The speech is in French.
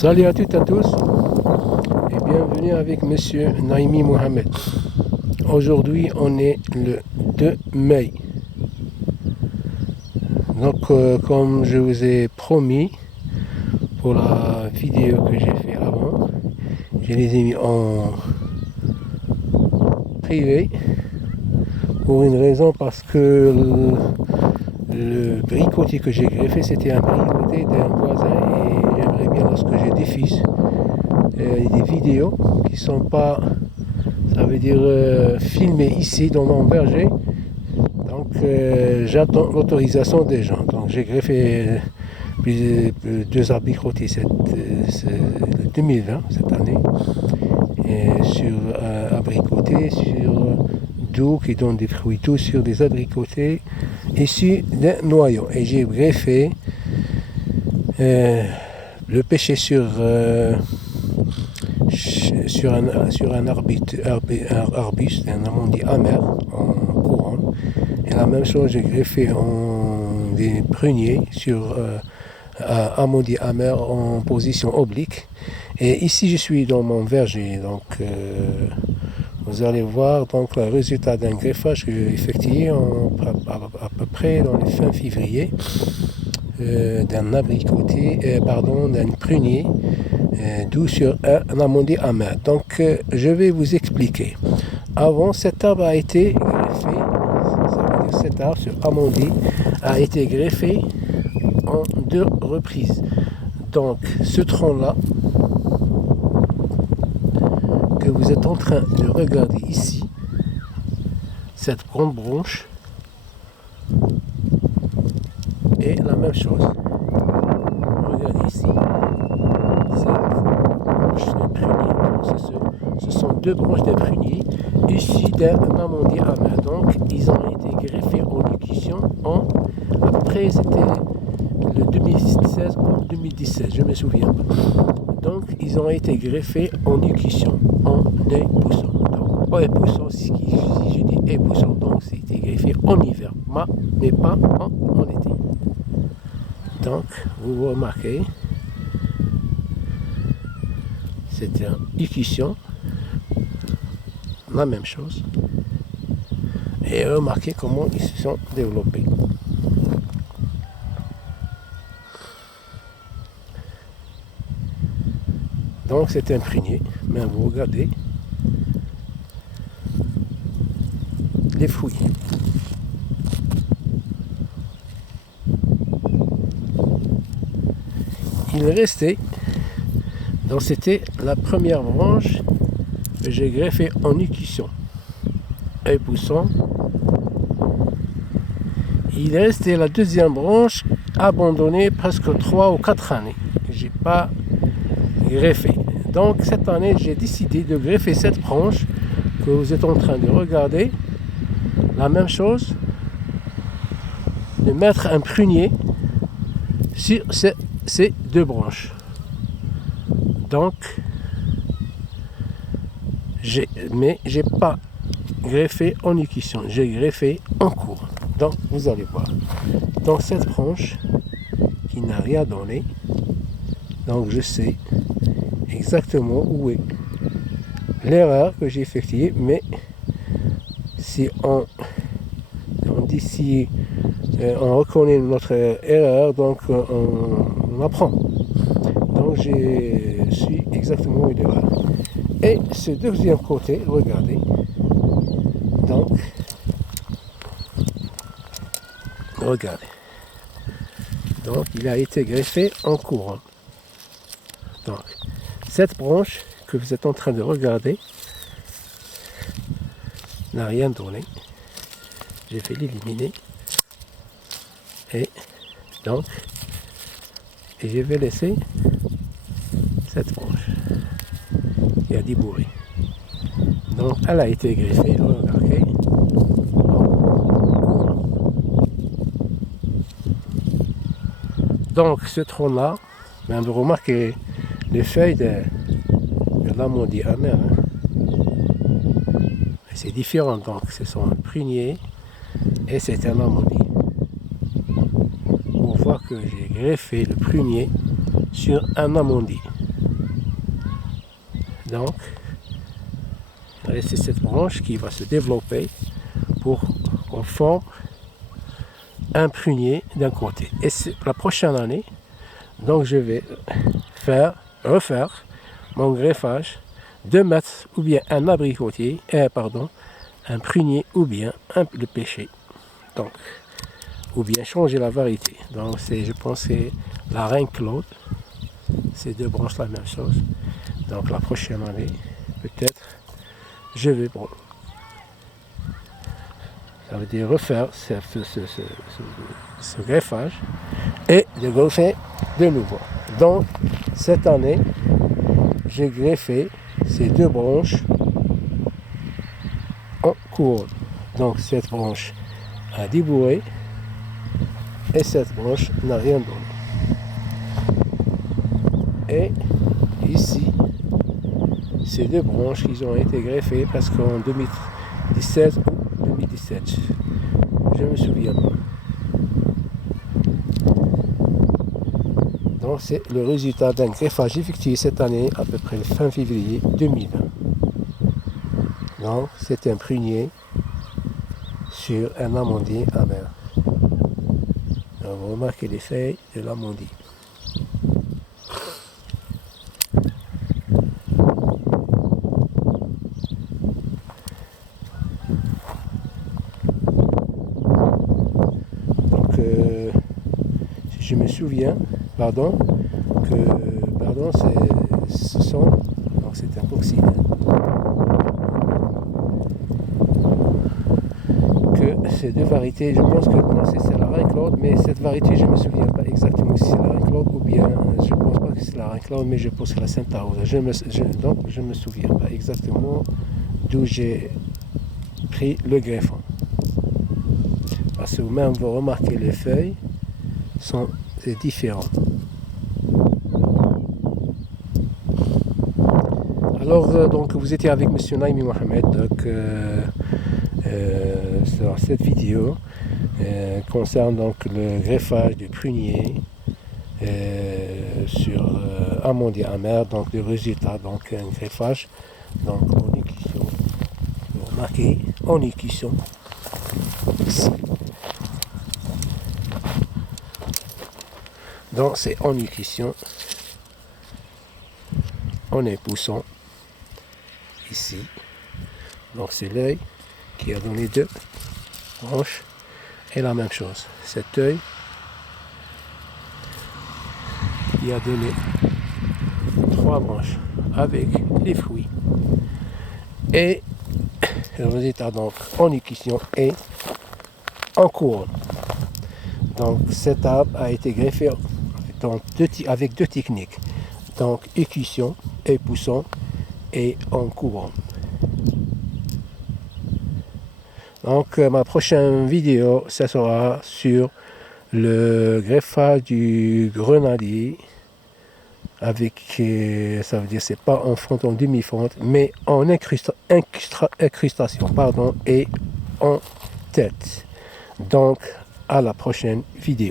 Salut à toutes et à tous et bienvenue avec Monsieur Naimi Mohamed. Aujourd'hui on est le 2 mai. Donc comme je vous ai promis pour la vidéo que j'ai fait avant, je les ai mis en privé pour une raison, parce que le bricotier que j'ai greffé, c'était un bricotier d'un voisin et j'aimerais bien, lorsque j'ai des fils, des vidéos qui sont pas, ça veut dire filmées ici dans mon verger. Donc j'attends l'autorisation des gens. Donc j'ai greffé deux abricotiers le 2020, cette année, et sur abricotés, sur d'eau qui donne des fruits, tout sur des abricotés issus d'un noyau. Et j'ai greffé le pêcher sur un arbuste, un amandier amer en couronne. Et la même chose, j'ai greffé en des pruniers sur un amandier amer en position oblique. Et ici, je suis dans mon verger. Donc, vous allez voir donc le résultat d'un greffage que j'ai effectué à peu près dans les fin février d'un abricotier, d'un prunier d'où sur un amandier amer. Donc je vais vous expliquer. Avant, cet arbre a été greffé, ça veut dire cet arbre sur amandier a été greffé en 2 reprises. Donc ce tronc-là que vous êtes en train de regarder ici, cette grande branche, et la même chose. Regardez ici, cette branche de prunier. Ce sont 2 branches de prunier issues d'un amandier amer. Donc ils ont été greffés en écusson à peu près, c'était le 2016 ou 2017, je me souviens pas. Donc ils ont été greffés en écusson, en épousson. Donc en épousson, si je dis épousson, donc c'était greffé en hiver, mais pas en été. Donc vous remarquez, c'est un écusson, la même chose. Et remarquez comment ils se sont développés. Donc c'est un prunier, mais vous regardez les fruits. Il restait, donc c'était la première branche que j'ai greffée en écusson et poussant. Il restait la deuxième branche abandonnée presque 3 ou 4 années. J'ai pas greffé. Donc cette année, j'ai décidé de greffer cette branche que vous êtes en train de regarder. La même chose, de mettre un prunier sur ces 2 branches. Donc, j'ai pas greffé en écusson, j'ai greffé en cours. Donc, vous allez voir. Dans cette branche qui n'a rien donné, donc je sais exactement où est l'erreur que j'ai effectuée, mais si on reconnaît notre erreur, donc on apprend. Donc je suis exactement où il est là. Et ce deuxième côté, regardez, donc regardez, donc il a été greffé en couronne. Donc cette branche que vous êtes en train de regarder n'a rien donné. J'ai fait l'éliminer. Et donc, je vais laisser cette branche qui a débourré. Donc, elle a été greffée, regardez. Donc, ce tronc-là, vous remarquez les feuilles de l'amandier amer. C'est différent, donc, ce sont un prunier et c'est un amandier. On voit que j'ai greffé le prunier sur un amandier. Donc, c'est cette branche qui va se développer pour qu'on forme un prunier d'un côté. Et la prochaine année, donc je vais refaire mon greffage de mettre ou bien un abricotier, un prunier ou bien le pêcher. Donc, ou bien changer la variété. Donc je pense que c'est la reine Claude. Ces deux branches la même chose. Donc la prochaine année, peut-être, je vais ça veut dire refaire ce greffage et de greffer de nouveau. Donc cette année, j'ai greffé ces deux branches en couronne. Donc cette branche a débourré et cette branche n'a rien donné. Et ici, ces deux branches qui ont été greffées parce qu'en 2017 ou 2017, je me souviens pas. Donc c'est le résultat d'un greffage effectué cette année, à peu près fin février 2020. Donc c'est un prunier sur un amandier amer. Donc vous remarquez les feuilles de l'amandier. Donc si je me souviens, c'est un coccyne. Que ces deux variétés, je pense que c'est la reine Claude, mais cette variété, je ne me souviens pas exactement si c'est la reine Claude ou bien, je ne pense pas que c'est la reine Claude, mais je pense que c'est la Santa Rosa. Donc, je ne me souviens pas exactement d'où j'ai pris le greffon. Parce que même vous remarquez les feuilles sont différents. Alors, donc, vous étiez avec M. Naimi Mohamed sur cette vidéo concerne donc le greffage du prunier sur amandier amer. Donc, le résultat, donc un greffage donc en écusson. Vous remarquez en écusson ici. Donc, c'est en écusson, en épousson ici. Donc c'est l'œil qui a donné deux branches et la même chose. Cet œil qui a donné trois branches avec les fruits. Et le résultat donc en écusson et en couronne. Donc cet arbre a été greffé avec deux techniques. Donc écusson, épousson et en couronne. Donc ma prochaine vidéo, ça sera sur le greffage du grenadier avec, ça veut dire c'est pas en fente, en demi-fente, mais en incrustation, et en tête. Donc à la prochaine vidéo.